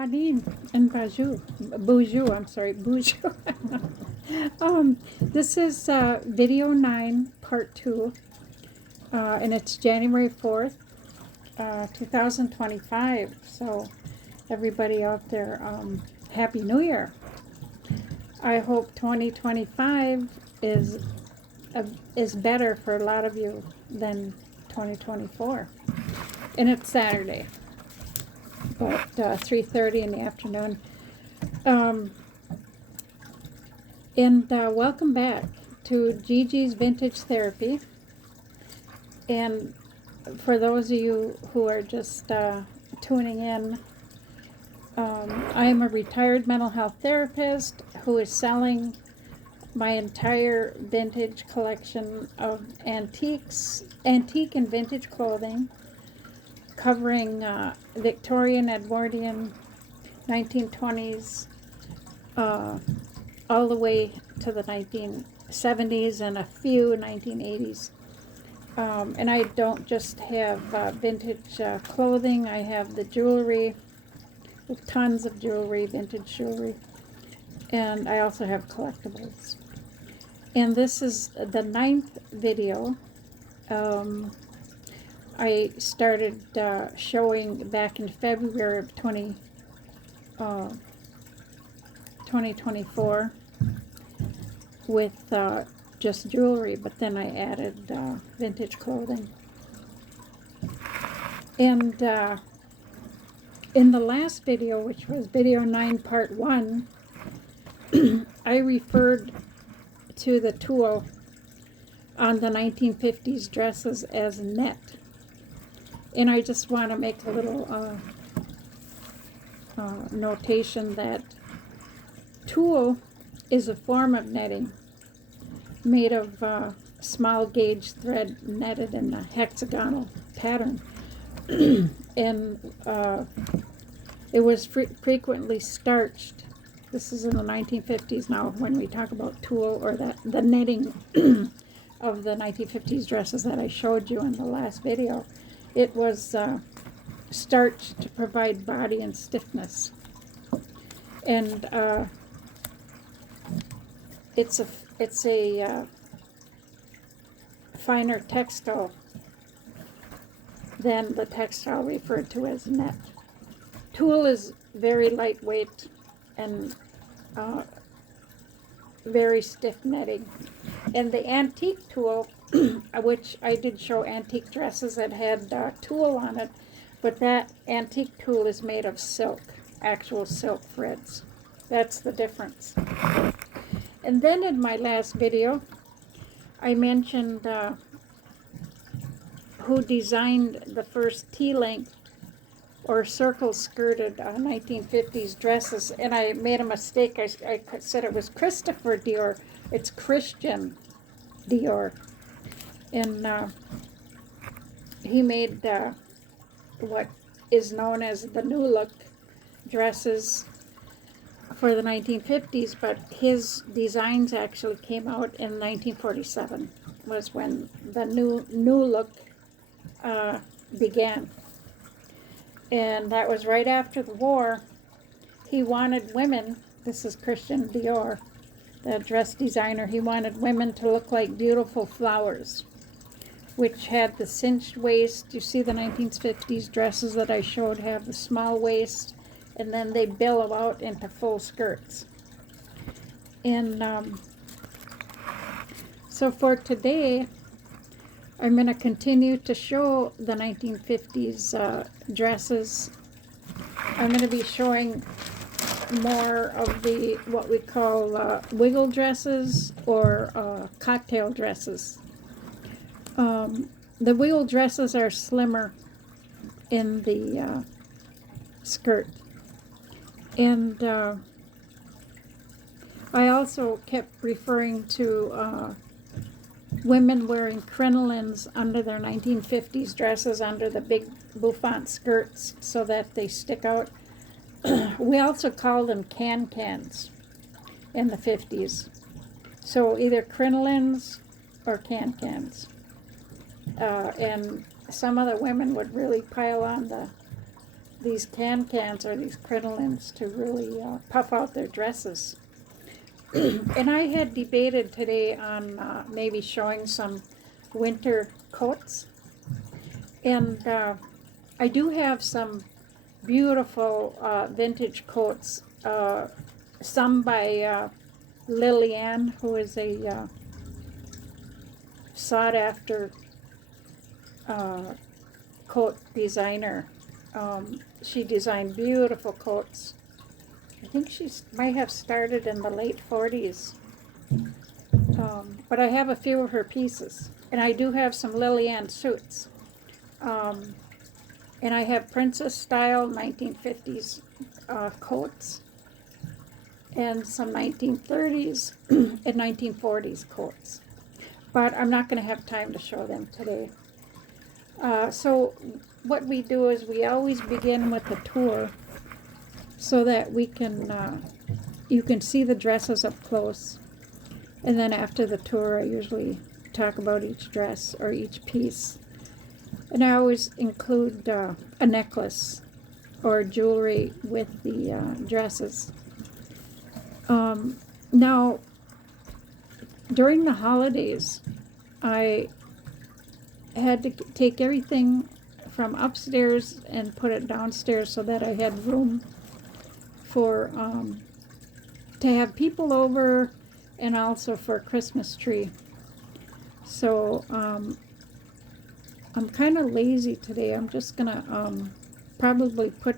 Aline and Boujou, I'm sorry, Boujou. This is video 9, part 2, and it's January 4th, 2025. So, everybody out there, Happy New Year. I hope 2025 is better for a lot of you than 2024. And it's Saturday, about 3:30 in the afternoon. And welcome back to Gigi's Vintage Therapy. And for those of you who are just tuning in, I am a retired mental health therapist who is selling my entire vintage collection of antique and vintage clothing, covering Victorian, Edwardian, 1920s, all the way to the 1970s and a few 1980s. And I don't just have vintage clothing, I have the jewelry, with tons of jewelry, vintage jewelry, and I also have collectibles. And this is the 9th video. I started showing back in February of 2024 with just jewelry, but then I added vintage clothing. And in the last video, which was video 9, part 1, I referred to the tulle on the 1950s dresses as net. And I just want to make a little notation that tulle is a form of netting made of small gauge thread netted in a hexagonal pattern. And it was frequently starched. This is in the 1950s now when we talk about tulle, or the netting of the 1950s dresses that I showed you in the last video. It was starched to provide body and stiffness. And it's a finer textile than the textile referred to as net. Tulle is very lightweight and very stiff netting. And the antique tulle, which I did show antique dresses that had tulle on it, but that antique tulle is made of silk, actual silk threads. That's the difference. And then in my last video, I mentioned who designed the first T-length or circle-skirted 1950s dresses, and I made a mistake. I said it was Christopher Dior. It's Christian Dior. And he made what is known as the New Look dresses for the 1950s, but his designs actually came out in 1947, was when the new Look began. And that was right after the war. He wanted women, this is Christian Dior, the dress designer, he wanted women to look like beautiful flowers, which had the cinched waist. You see the 1950s dresses that I showed have the small waist, and then they billow out into full skirts. And so for today, I'm going to continue to show the 1950s dresses. I'm going to be showing more of the what we call wiggle dresses or cocktail dresses. The wiggle dresses are slimmer in the skirt. And I also kept referring to women wearing crinolines under their 1950s dresses, under the big bouffant skirts, so that they stick out. We also call them can-cans in the 50s. So either crinolines or can-cans. And some of the women would really pile on the these can-cans or these crinolines to really puff out their dresses. And I had debated today on maybe showing some winter coats. And I do have some beautiful vintage coats, some by Lillian, who is a sought-after coat designer. She designed beautiful coats. I think she might have started in the late 40s. But I have a few of her pieces. And I do have some Lillian suits. And I have princess style 1950s coats. And some 1930s and 1940s coats. But I'm not going to have time to show them today. So what we do is we always begin with a tour so that we can, you can see the dresses up close. And then after the tour, I usually talk about each dress or each piece. And I always include a necklace or jewelry with the dresses. Now, during the holidays, I had to take everything from upstairs and put it downstairs so that I had room for to have people over and also for a Christmas tree. So I'm kind of lazy today. I'm just gonna probably put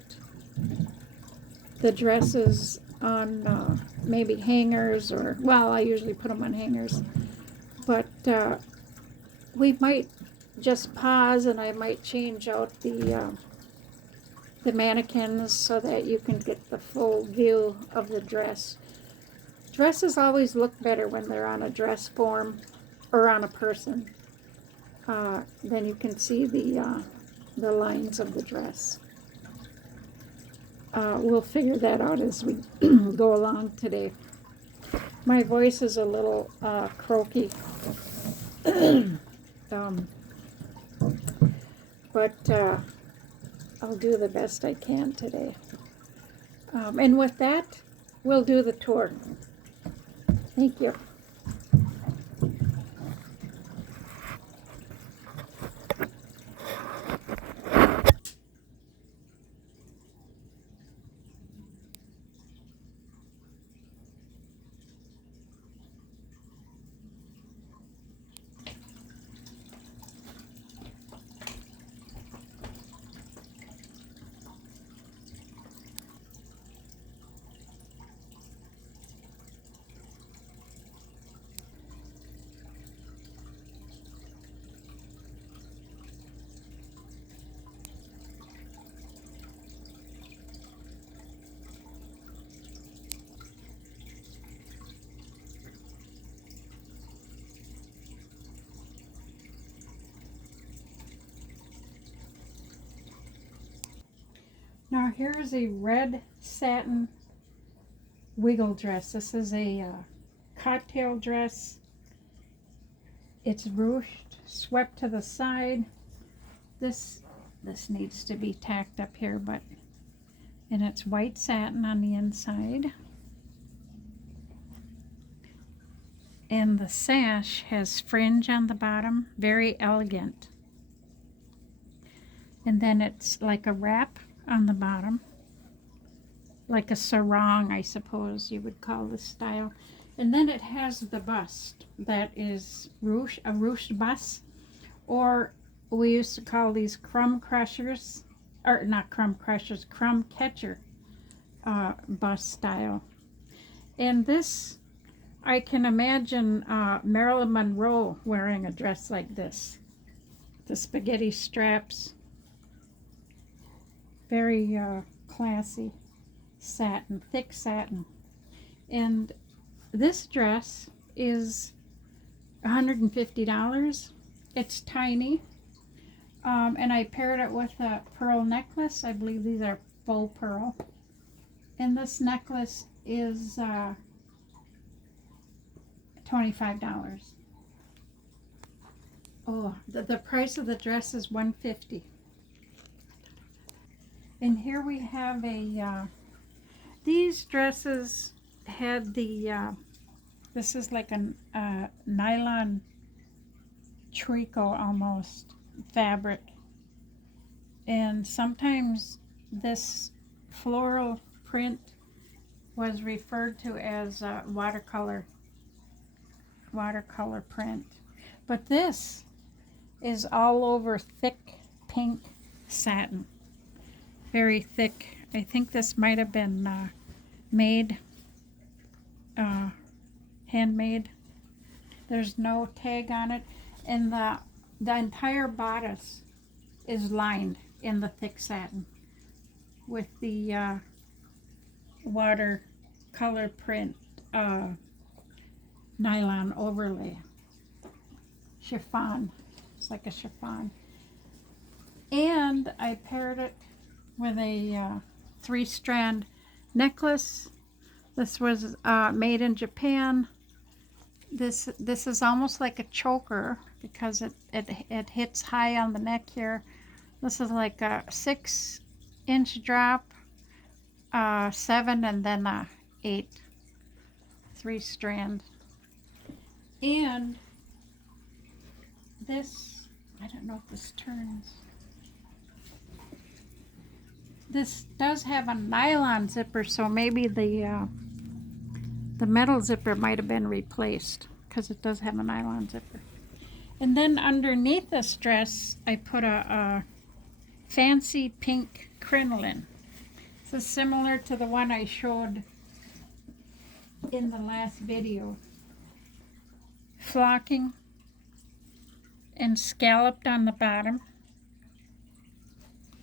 the dresses on maybe hangers, or, well, I usually put them on hangers, but we might just pause and I might change out the mannequins so that you can get the full view of the dress. Dresses always look better when they're on a dress form or on a person. Then you can see the lines of the dress. We'll figure that out as we go along today. My voice is a little croaky. But I'll do the best I can today. And with that, we'll do the tour. Thank you. Now here's a red satin wiggle dress. This is a cocktail dress. It's ruched, swept to the side. This needs to be tacked up here, and it's white satin on the inside. And the sash has fringe on the bottom, very elegant. And then it's like a wrap on the bottom, like a sarong, I suppose you would call this style. And then it has the bust that is ruched, a ruched bust, or we used to call these crumb crushers, or not crumb crushers, crumb catcher bust style. And this, I can imagine Marilyn Monroe wearing a dress like this. The spaghetti straps, very classy satin, thick satin. And this dress is $150. It's tiny. And I paired it with a pearl necklace. I believe these are faux pearl. And this necklace is $25. Oh, the price of the dress is $150. And here we have these dresses had this is like a nylon tricot almost fabric. And sometimes this floral print was referred to as watercolor print. But this is all over thick pink satin. Very thick. I think this might have been handmade. There's no tag on it. And the entire bodice is lined in the thick satin with the watercolor print nylon overlay. Chiffon. It's like a chiffon. And I paired it with a 3-strand necklace. This was made in Japan. This is almost like a choker because it hits high on the neck here. This is like a 6-inch drop, 7, and then a 8, 3-strand. And this, I don't know if this turns. This does have a nylon zipper, so maybe the metal zipper might have been replaced because it does have a nylon zipper. And then underneath this dress, I put a fancy pink crinoline. This is similar to the one I showed in the last video. Flocking and scalloped on the bottom.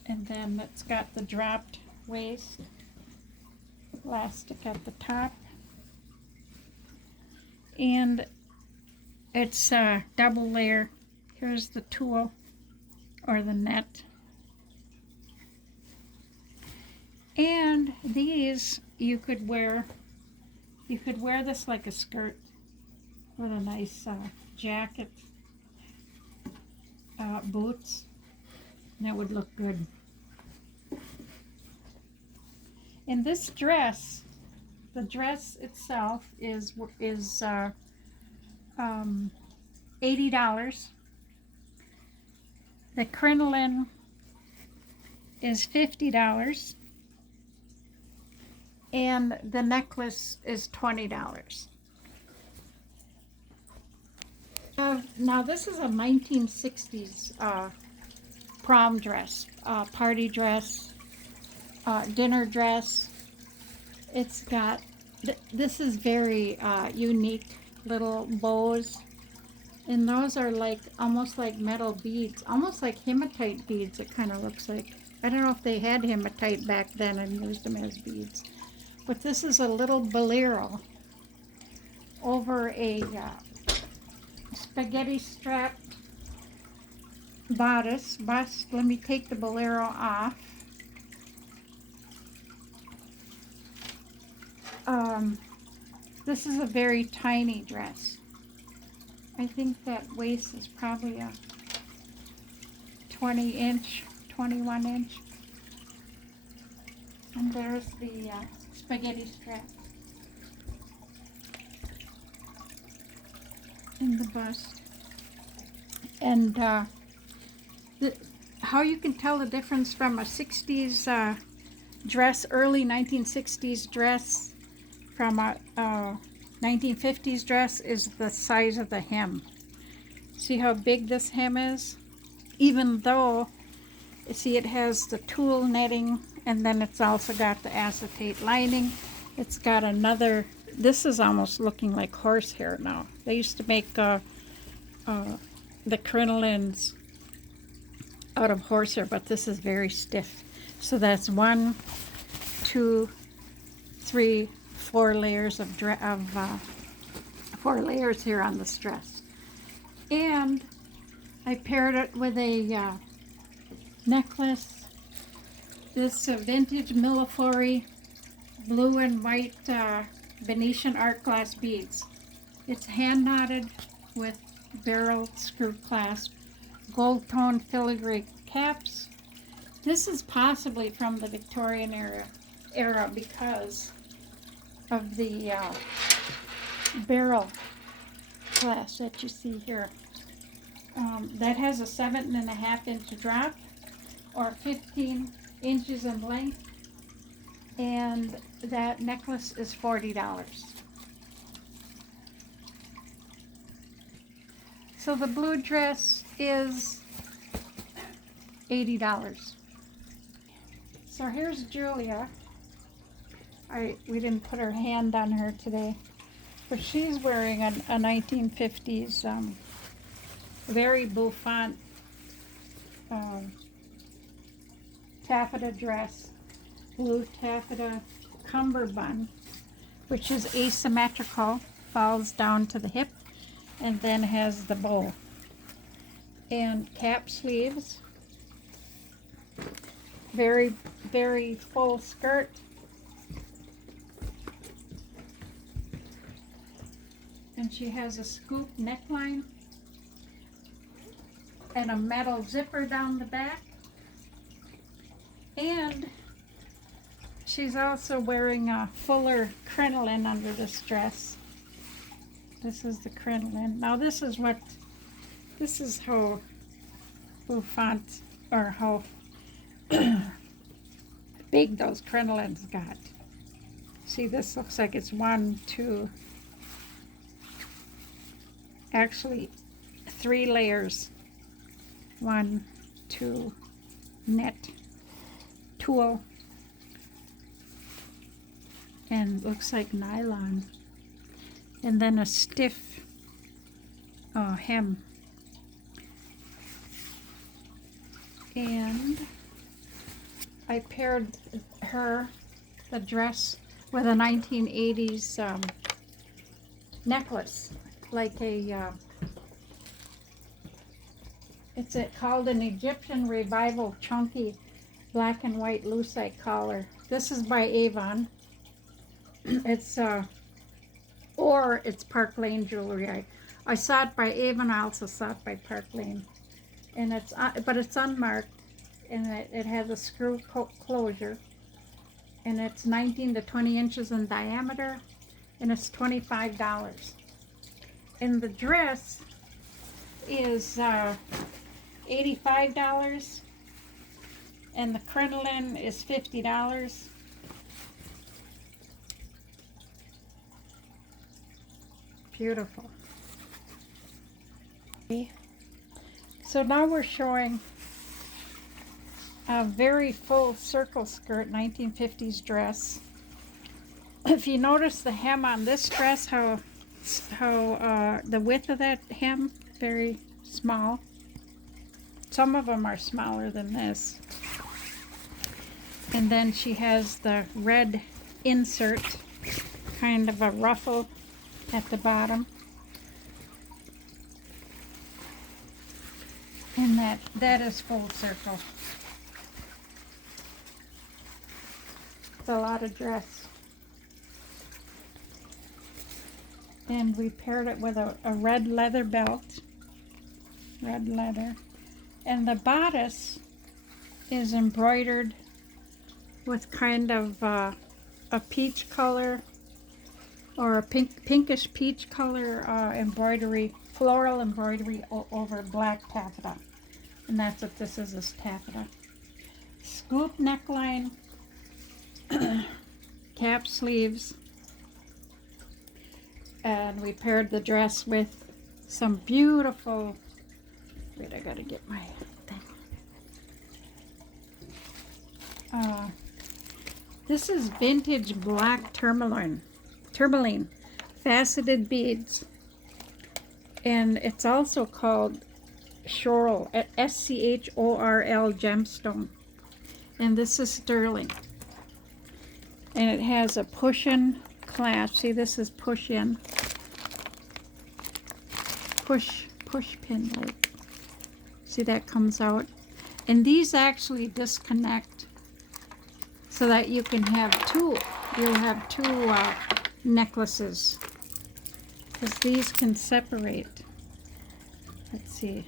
And then it's got the dropped waist, elastic at the top. And it's a double layer. Here's the tulle or the net. And these you could wear this like a skirt with a nice jacket, boots. That would look good. In this dress, the dress itself is $80. The crinoline is $50, and the necklace is $20. Now this is a 1960s prom dress, party dress, dinner dress. It's got, this is very unique little bows, and those are like almost like metal beads, almost like hematite beads. It kind of looks like. I don't know if they had hematite back then and used them as beads, but this is a little bolero over a spaghetti strapped bust. Let me take the bolero off. This is a very tiny dress. I think that waist is probably a 20-inch, 21-inch. And there's the spaghetti strap in the bust. And how you can tell the difference from a 60s dress, early 1960s dress, from a 1950s dress is the size of the hem. See how big this hem is? Even though, see, it has the tulle netting, and then it's also got the acetate lining. It's got another, this is almost looking like horsehair now. They used to make the crinolines out of horsehair, but this is very stiff. So that's 1, 2, 3, 4 layers of 4 layers here on this dress. And I paired it with a necklace. This vintage Millefiori blue and white Venetian art glass beads. It's hand knotted with barrel screw clasp, gold tone filigree caps, This is possibly from the Victorian era because of the barrel glass that you see here. That has a 7.5-inch drop, or 15 inches in length, and that necklace is $40. So the blue dress is $80. So here's Julia. We didn't put her hand on her today, but she's wearing a 1950s very bouffant taffeta dress, blue taffeta cummerbund, which is asymmetrical, falls down to the hip, and then has the bow. And cap sleeves, very, very full skirt. And she has a scoop neckline and a metal zipper down the back. And she's also wearing a fuller crinoline under this dress. This is the crinoline. Now this is how bouffant, or how big those crinolines got. See, this looks like it's 1, 2, actually 3 layers. 1, 2, net, tulle, and looks like nylon, and then a stiff hem. And I paired the dress, with a 1980s necklace, like it's called an Egyptian Revival chunky black and white lucite collar. This is by Avon. It's or it's Park Lane jewelry. I saw it by Avon. I also saw it by Park Lane, and but it's unmarked, and it has a screw closure, and it's 19 to 20 inches in diameter, and it's $25. And the dress is $85, and the crinoline is $50. Beautiful. So now we're showing a very full circle skirt 1950s dress. If you notice the hem on this dress, how the width of that hem, very small. Some of them are smaller than this. And then she has the red insert, kind of a ruffle at the bottom. And that is full circle. It's a lot of dress. And we paired it with a red leather belt. Red leather. And the bodice is embroidered with kind of a peach color, or a pinkish peach color embroidery, floral embroidery over black taffeta. And that's what this is taffeta. Scoop neckline, cap sleeves, and we paired the dress with some beautiful, wait, I gotta get my thing. This is vintage black tourmaline, faceted beads, and it's also called Schorl, S-C-H-O-R-L gemstone, and this is sterling, and it has a push-in clasp. See, this is push-in, push pin, like, see, that comes out, and these actually disconnect so that you can have you'll have two necklaces, because these can separate. Let's see.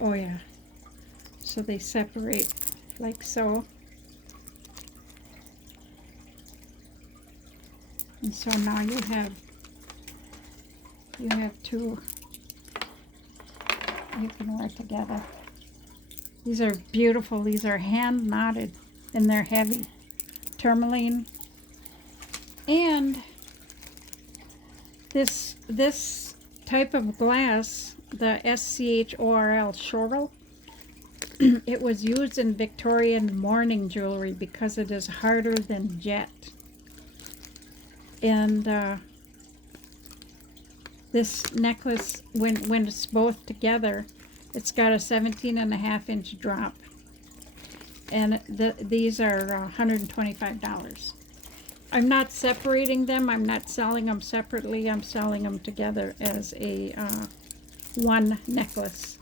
Oh yeah. So they separate like so. And so now you have two you can wear together. These are beautiful. These are hand knotted and they're heavy. Tourmaline. And this type of glass, the SCHORL, Schorl, it was used in Victorian mourning jewelry because it is harder than jet. And this necklace, when it's both together, it's got a 17.5-inch drop. And these are $125. I'm not separating them. I'm not selling them separately. I'm selling them together as a one necklace.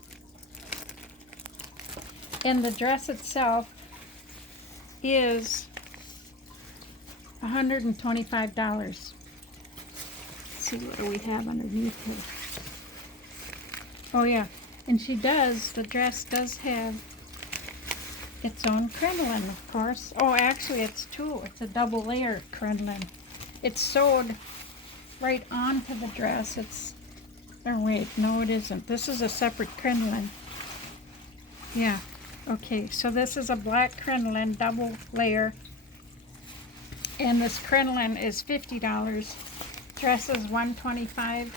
And the dress itself is $125. Let's see what we have underneath here. Oh yeah, and the dress does have its own crinoline, of course. Oh, actually it's two. It's a double layer crinoline. It's sewed right onto the dress. Oh wait, no it isn't. This is a separate crinoline. Yeah, okay, so this is a black crinoline, double layer. And this crinoline is $50. Dress is $125.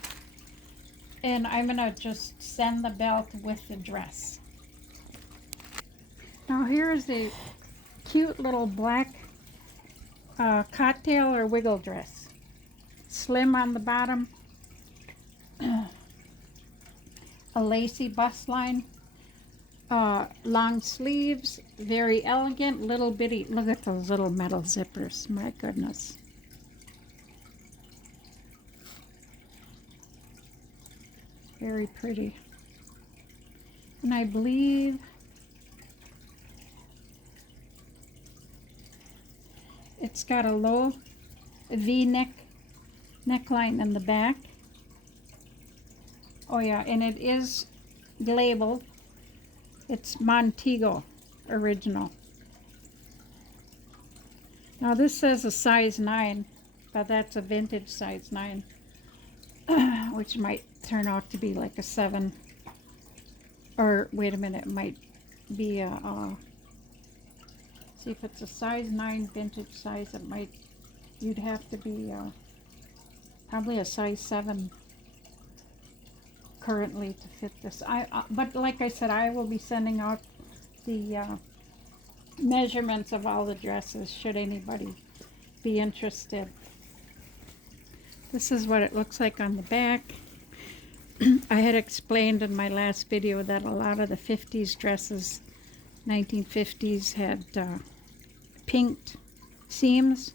And I'm gonna just send the belt with the dress. Now here's a cute little black cocktail or wiggle dress. Slim on the bottom. A lacy bust line. Long sleeves, very elegant, little bitty. Look at those little metal zippers, my goodness. Very pretty. And I believe it's got a low V-neck neckline in the back. Oh yeah, and it is labeled. It's Montego original. Now this says a size 9, but that's a vintage size 9, which might turn out to be like a 7. Or wait a minute, it might be a see if it's a size 9 vintage size. You'd have to be probably a size 7 currently to fit this. But like I said, I will be sending out the measurements of all the dresses should anybody be interested. This is what it looks like on the back. I had explained in my last video that a lot of the 50s dresses, 1950s, had pinked seams,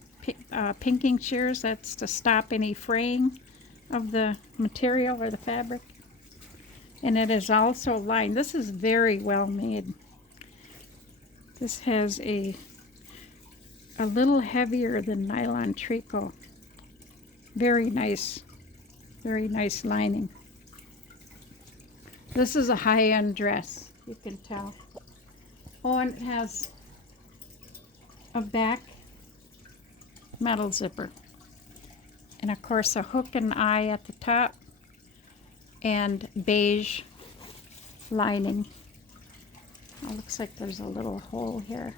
pinking shears. That's to stop any fraying of the material or the fabric. And it is also lined. This is very well made. This has a little heavier than nylon tricot. Very nice lining. This is a high-end dress, you can tell. Oh, and it has a back metal zipper. And of course a hook and eye at the top. And beige lining. It looks like there's a little hole here.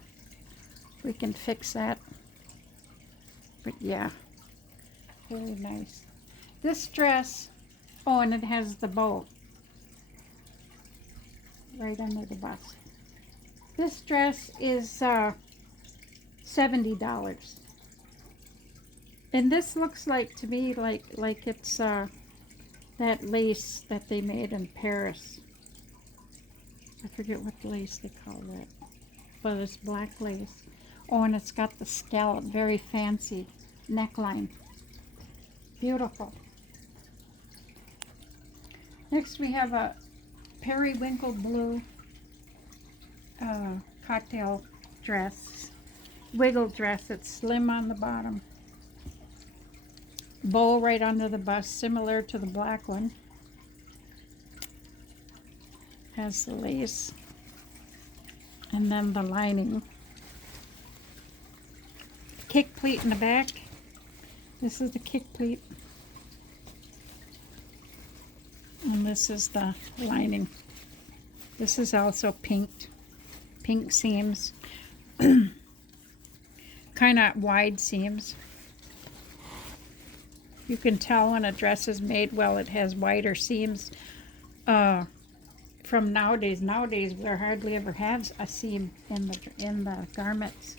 We can fix that. But yeah, very nice. This dress, oh, and it has the bow right under the bust. This dress is $70. And this looks like to me like it's that lace that they made in Paris. I forget what lace they call that, but it's black lace. Oh, and it's got the scallop, very fancy neckline. Beautiful. Next we have a periwinkle blue cocktail dress, wiggle dress. It's slim on the bottom. Bow right under the bust, similar to the black one. has the lace, and then the lining. Kick pleat in the back. This is the kick pleat. And this is the lining. This is also pink seams. Kind of wide seams. You can tell when a dress is made well, it has wider seams. From nowadays we hardly ever have a seam in the garments.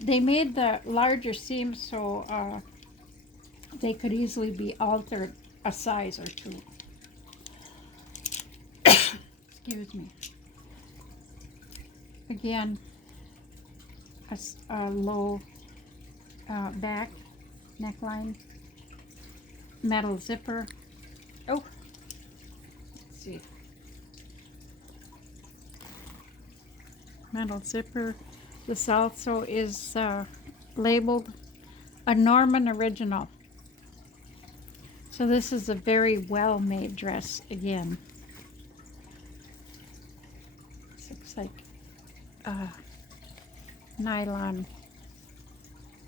They made the larger seams so they could easily be altered a size or two. Excuse me. Again, a low back neckline, metal zipper. Oh, let's see. Metal zipper. This also is labeled a Norman Original. So this is a very well-made dress again. This looks like nylon.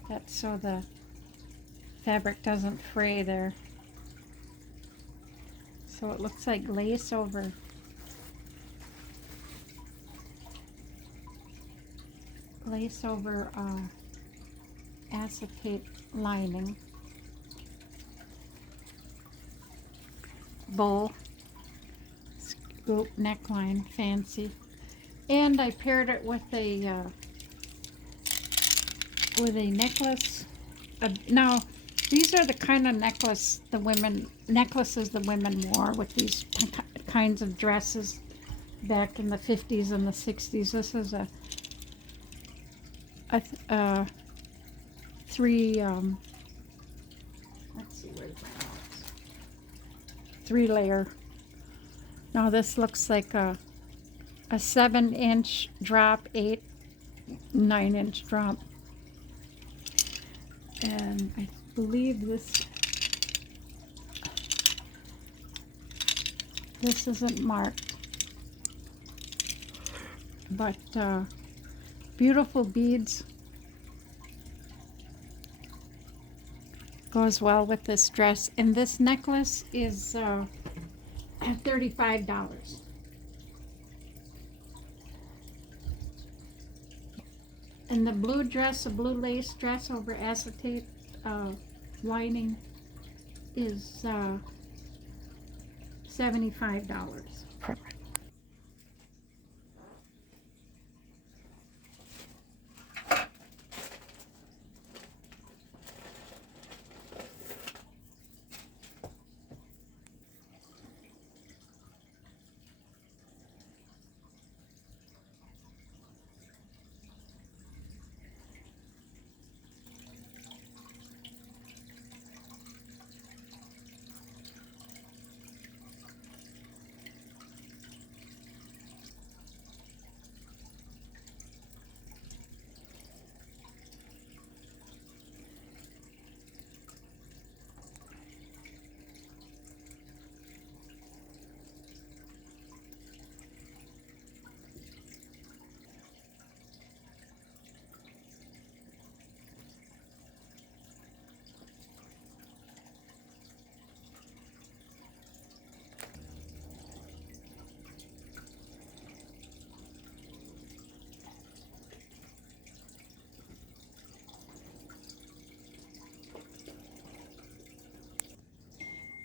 That's so the fabric doesn't fray there. So it looks like lace over acetate lining. Bowl, scoop neckline, fancy. And I paired it with a necklace. Now, these are the kind of necklaces the women wore with these kinds of dresses back in the 50s and the 60s. This is a three, let's see, where's my notes? 3-layer. Now this looks like a 7-inch drop, 9-inch drop. And I believe this isn't marked, but beautiful beads. Goes well with this dress. And this necklace is $35. And the blue dress, a blue lace dress over acetate lining is $75.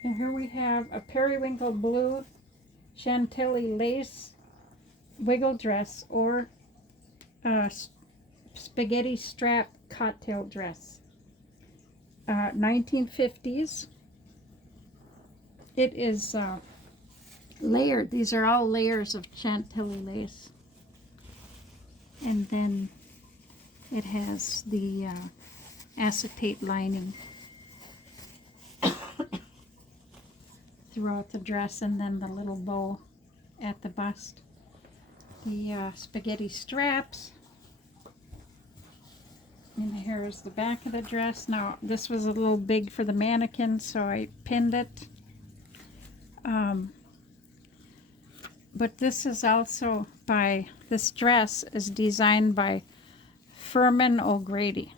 And here we have a periwinkle blue Chantilly lace wiggle dress or spaghetti strap cocktail dress. 1950s. It is layered. These are all layers of Chantilly lace. And then it has the acetate lining throughout the dress, and then the little bow at the bust. The spaghetti straps. And here's the back of the dress. Now, this was a little big for the mannequin, so I pinned it. But this is also this dress is designed by Furman O'Grady.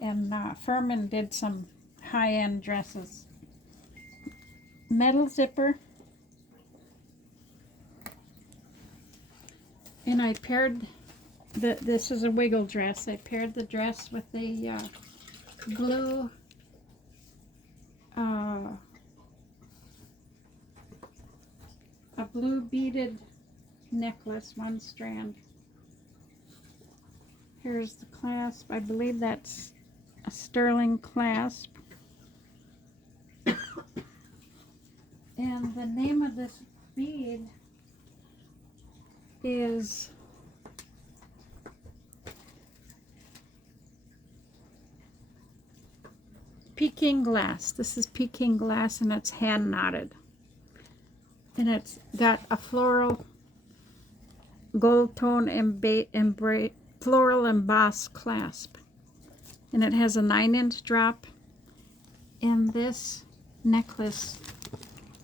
And Furman did some high-end dresses. Metal zipper. And I paired, this is a wiggle dress. I paired the dress with a blue beaded necklace, one strand. Here's the clasp. I believe that's a sterling clasp. And the name of this bead is Peking glass. This is Peking glass, and it's hand knotted. And it's got a floral gold tone floral embossed clasp. And it has a 9-inch drop. And this necklace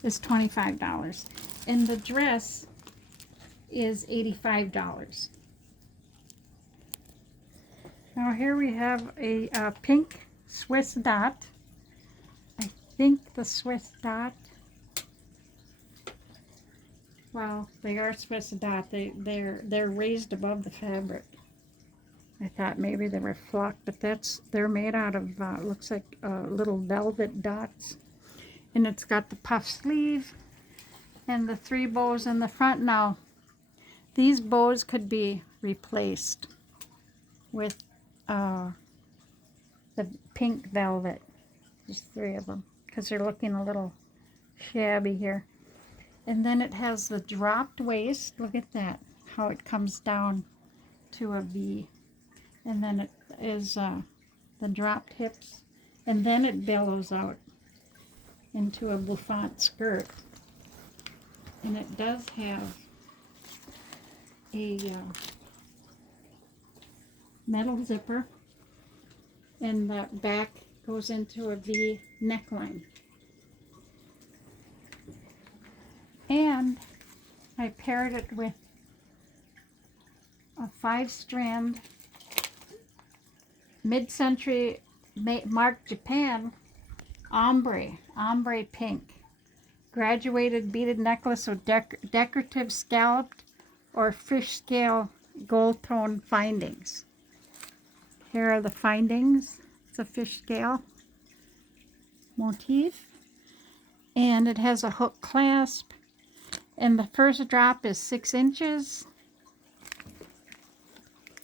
is $25. And the dress is $85. Now here we have a pink Swiss dot. I think the Swiss dot, well, they are Swiss dot. They're raised above the fabric. I thought maybe they were flock, but they're made out of looks like little velvet dots. And it's got the puff sleeve and the 3 bows in the front. Now, these bows could be replaced with the pink velvet. Just 3 of them, because they're looking a little shabby here. And then it has the dropped waist. Look at that, how it comes down to a V. And then it is the dropped hips. And then it billows out into a bouffant skirt. And it does have a metal zipper. And the back goes into a V neckline. And I paired it with a 5-strand mid-century marked Japan ombre pink graduated beaded necklace with decorative scalloped or fish scale gold tone findings. Here are the findings. It's a fish scale motif, and it has a hook clasp, and the first drop is 6 inches.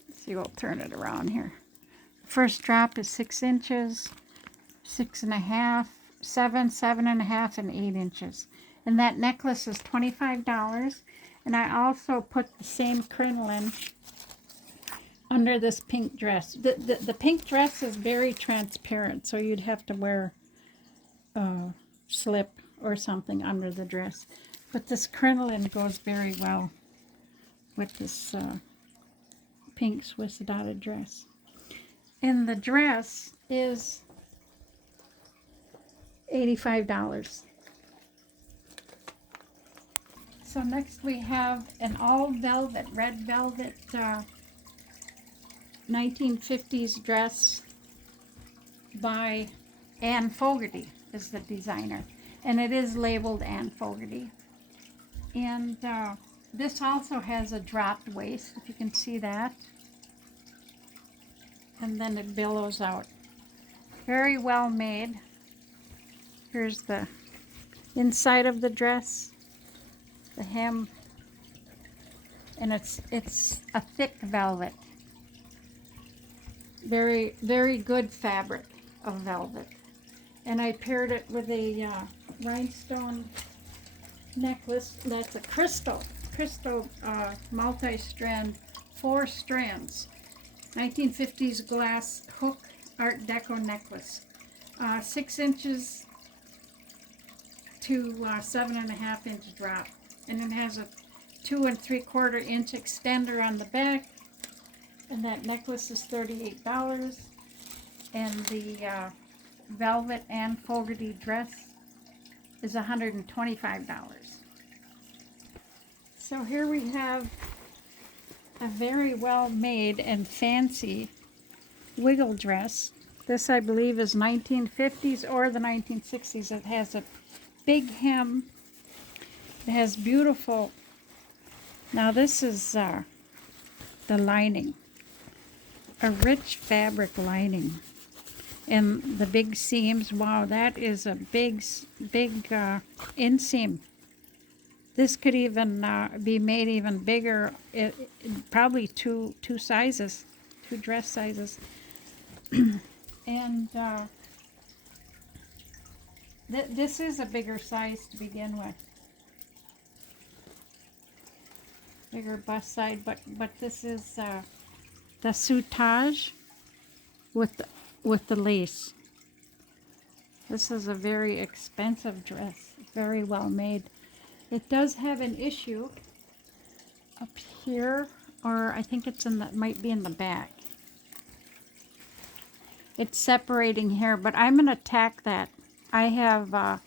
Let's see, we'll turn it around here. First drop is 6 inches, 6.5, 7, 7.5, and 8 inches. And that necklace is $25. And I also put the same crinoline under this pink dress. The pink dress is very transparent, so you'd have to wear a slip or something under the dress. But this crinoline goes very well with this pink Swiss dotted dress. And the dress is $85. So next we have an all velvet, red velvet 1950s dress by Anne Fogarty is the designer. And it is labeled Anne Fogarty. And this also has a dropped waist, if you can see that. And then it billows out. Very well made. Here's the inside of the dress, the hem, and it's a thick velvet. Very, very good fabric of velvet. And I paired it with a rhinestone necklace that's a crystal multi-strand, 4 strands, 1950s glass hook Art Deco necklace, 6 inches to 7.5 inch drop, and it has a 2 3/4 inch extender on the back. And that necklace is $38. And the velvet Anne Fogarty dress is $125. So here we have a very well made and fancy wiggle dress. This, I believe, is 1950s or the 1960s. It has a big hem. It has beautiful, now this is the lining, a rich fabric lining. And the big seams, wow, that is a big inseam. This could even be made even bigger, probably two sizes, two dress sizes. And this is a bigger size to begin with. Bigger bust side, but this is the soutage with the lace. This is a very expensive dress, very well made. It does have an issue up here, or I think it's might be in the back. It's separating here, but I'm going to tack that. I have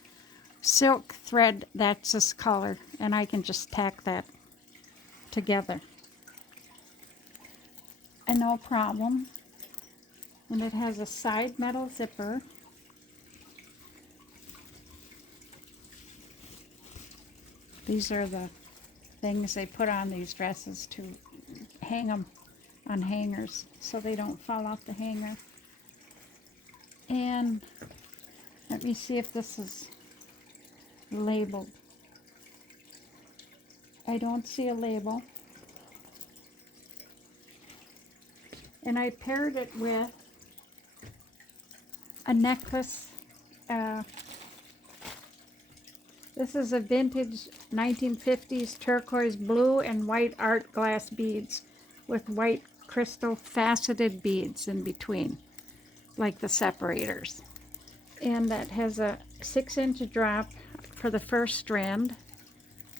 silk thread that's this color, and I can just tack that together. And no problem. And it has a side metal zipper. These are the things they put on these dresses to hang them on hangers so they don't fall off the hanger. And let me see if this is labeled. I don't see a label. And I paired it with a necklace. This is a vintage 1950s turquoise blue and white art glass beads with white crystal faceted beads in between, like the separators. And that has a 6-inch drop for the first strand.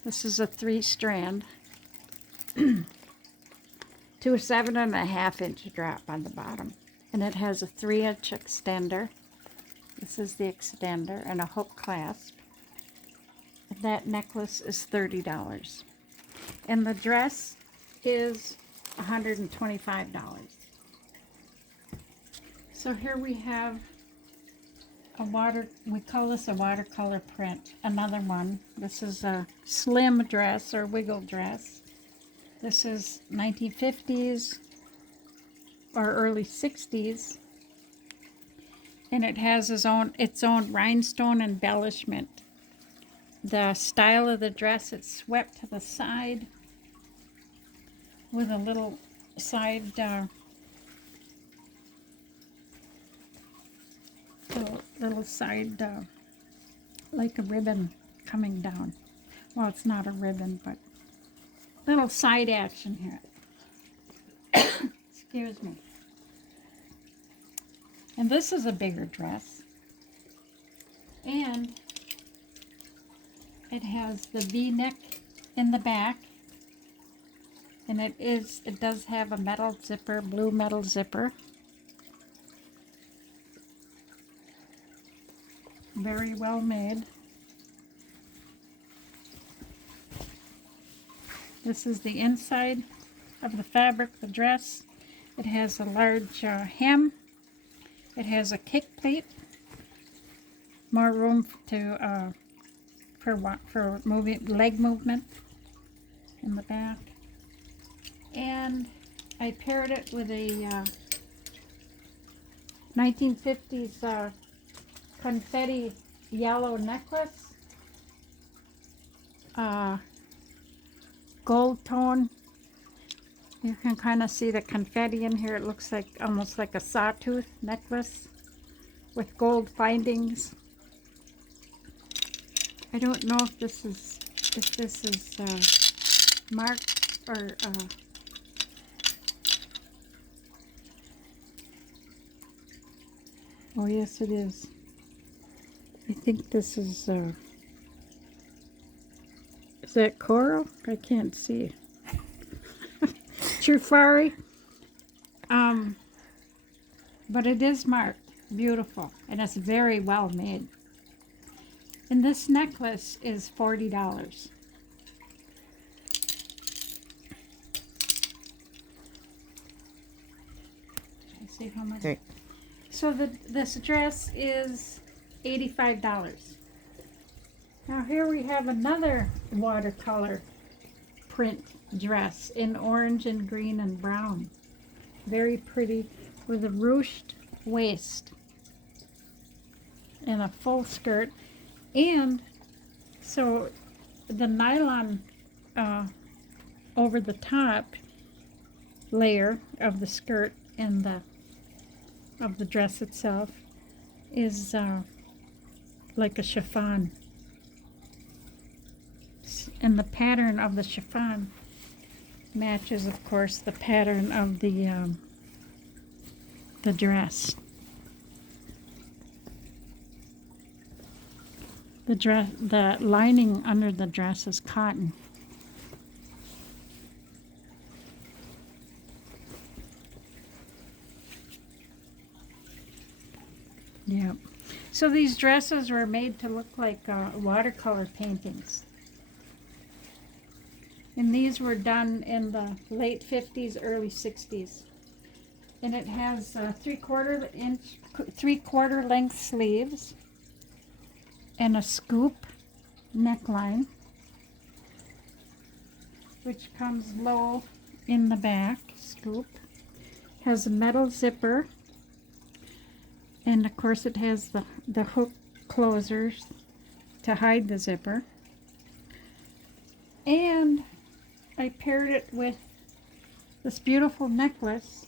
This is a 3-strand to a 7.5-inch drop on the bottom. And it has a 3-inch extender. This is the extender and a hook clasp. That necklace is $30. And the dress is $125. So here we have we call this a watercolor print, another one. This is a slim dress or wiggle dress. This is 1950s or early 60s. And it has its own rhinestone embellishment. The style of the dress, it's swept to the side with a little side little side like a ribbon coming down. Well, it's not a ribbon, but little side action here. Excuse me. And this is a bigger dress. And it has the V-neck in the back. And it does have a metal zipper, blue metal zipper. Very well made. This is the inside of the fabric, the dress. It has a large hem. It has a kick plate. More room to for leg movement in the back. And I paired it with a 1950s confetti yellow necklace, gold tone. You can kind of see the confetti in here. It looks like almost like a sawtooth necklace with gold findings. I don't know if this is marked or oh yes, it is. I think this is that coral? I can't see. Chufari. But it is marked beautiful, and it's very well made. And this necklace is $40. I see how much. Okay. So this dress is $85. Now here we have another watercolor print dress in orange and green and brown. Very pretty with a ruched waist and a full skirt. And so the nylon over the top layer of the skirt and of the dress itself is like a chiffon. And the pattern of the chiffon matches, of course, the pattern of the dress. The lining under the dress is cotton. Yeah. So these dresses were made to look like watercolor paintings. And these were done in the late 50s, early 60s. And it has 3/4 length sleeves and a scoop neckline, which comes low in the back, scoop. Has a metal zipper. And of course it has the hook closers to hide the zipper. And I paired it with this beautiful necklace.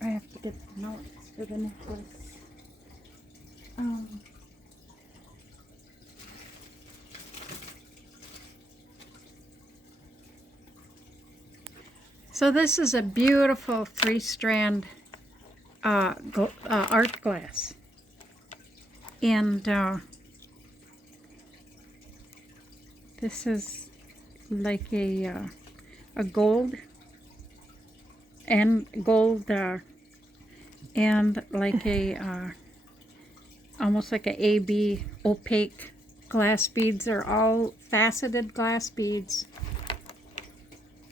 I have to get the notes for the necklace. So this is a beautiful 3-strand art glass. And this is like a gold and like a almost like a AB opaque glass beads. Are all faceted glass beads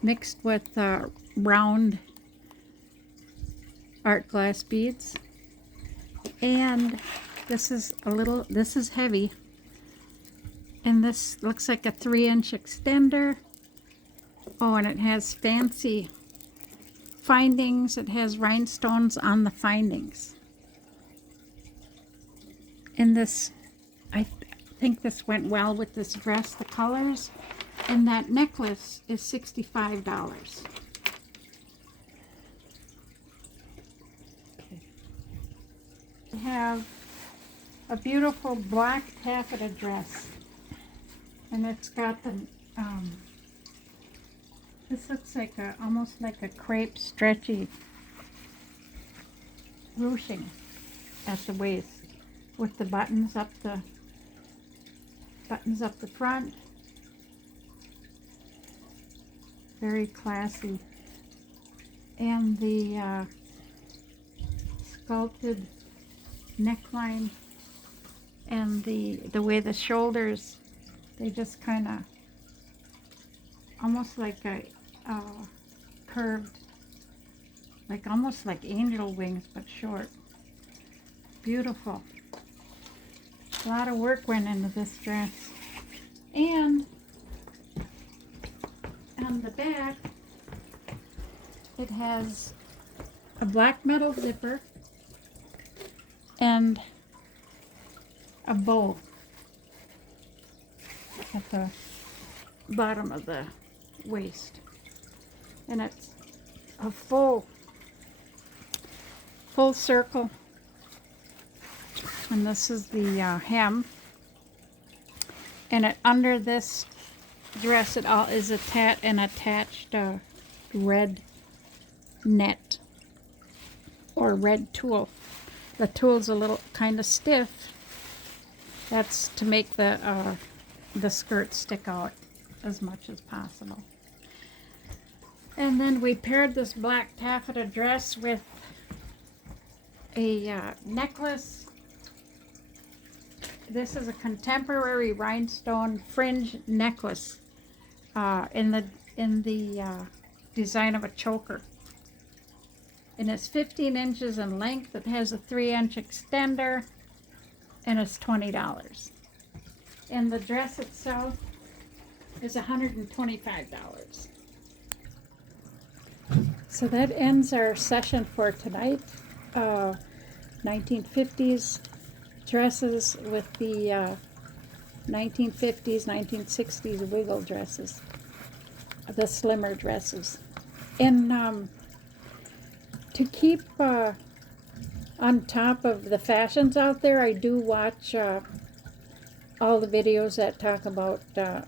mixed with round art glass beads. And this is heavy. And this looks like a 3-inch extender. Oh, and it has fancy findings. It has rhinestones on the findings. And this, I think this went well with this dress, the colors. And that necklace is $65. We have a beautiful black taffeta dress. And it's got the, this looks like almost like a crepe stretchy ruching at the waist with the buttons up the front. Very classy. And the sculpted neckline and the way the shoulders, they just kind of almost like a curved, like almost like angel wings, but short. Beautiful. A lot of work went into this dress. And on the back, it has a black metal zipper and a bow at the bottom of the waist. And it's a full circle. And this is the hem. And under this dress, it all is an attached red net or red tulle. The tulle's a little kind of stiff. That's to make the skirt stick out as much as possible. And then we paired this black taffeta dress with a necklace This is a contemporary rhinestone fringe necklace in the design of a choker. And it's 15 inches in length. It has a 3-inch extender, and it's $20. And the dress itself is $125. So that ends our session for tonight. 1950s dresses with the 1950s, 1960s wiggle dresses, the slimmer dresses. And to keep on top of the fashions out there, I do watch all the videos that talk about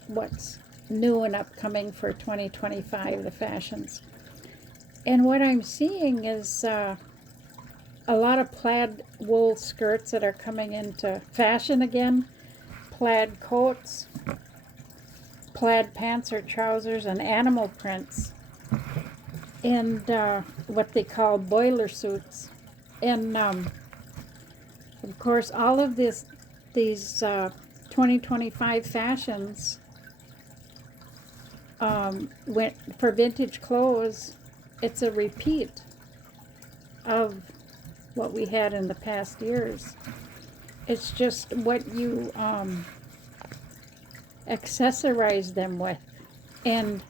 what's new and upcoming for 2025, the fashions. And what I'm seeing is a lot of plaid wool skirts that are coming into fashion again, plaid coats, plaid pants or trousers, and animal prints, and what they call boiler suits. And of course, all of these 2025 fashions went for vintage clothes. It's a repeat of what we had in the past years. It's just what you accessorize them with. And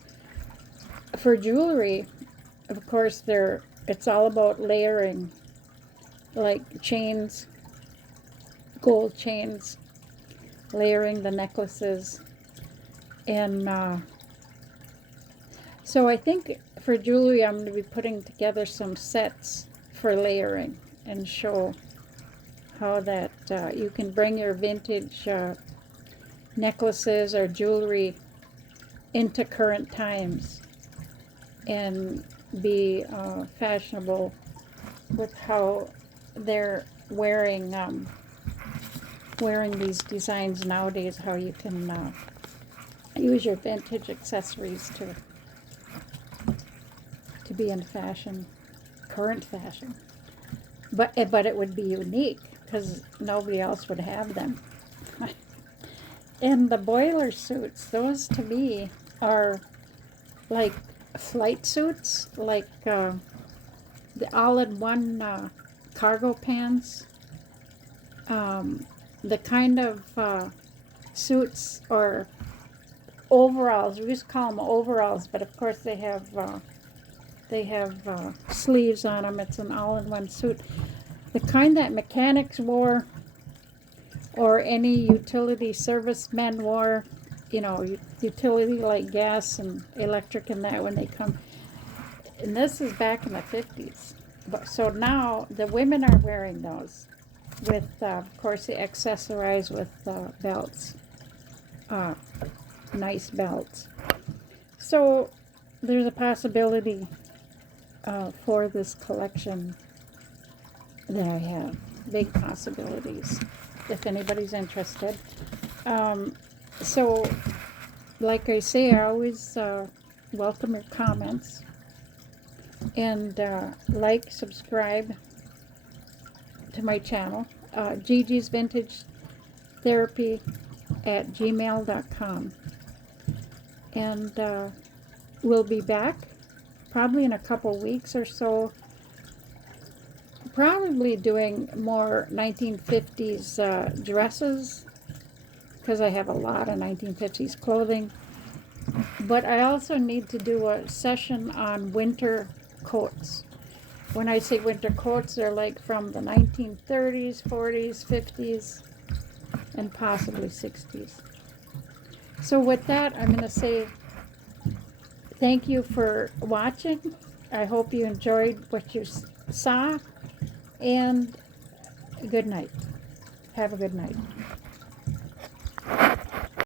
for jewelry, of course, it's all about layering, like chains, gold chains, layering the necklaces. And so I think for jewelry, I'm going to be putting together some sets for layering and show how that you can bring your vintage necklaces or jewelry into current times and be fashionable with how they're wearing these designs nowadays, how you can use your vintage accessories to be in fashion, current fashion. But it would be unique because nobody else would have them. And the boiler suits, those to me are like flight suits, like the all-in-one cargo pants, the kind of suits or overalls. We used to call them overalls, but of course they have sleeves on them. It's an all-in-one suit. The kind that mechanics wore or any utility servicemen wore, you know, utility like gas and electric and that when they come. And this is back in the 50s. So now the women are wearing those with, of course, they accessorize with belts, nice belts. So there's a possibility for this collection that I have. Big possibilities, if anybody's interested. So, like I say, I always welcome your comments. And like, subscribe to my channel, Gigi's Vintage Therapy at gmail.com. And we'll be back probably in a couple weeks or so, probably doing more 1950s dresses, because I have a lot of 1950s clothing. But I also need to do a session on winter coats. When I say winter coats, they're like from the 1930s, 40s, 50s, and possibly 60s. So with that, I'm going to say thank you for watching. I hope you enjoyed what you saw, and good night. Have a good night.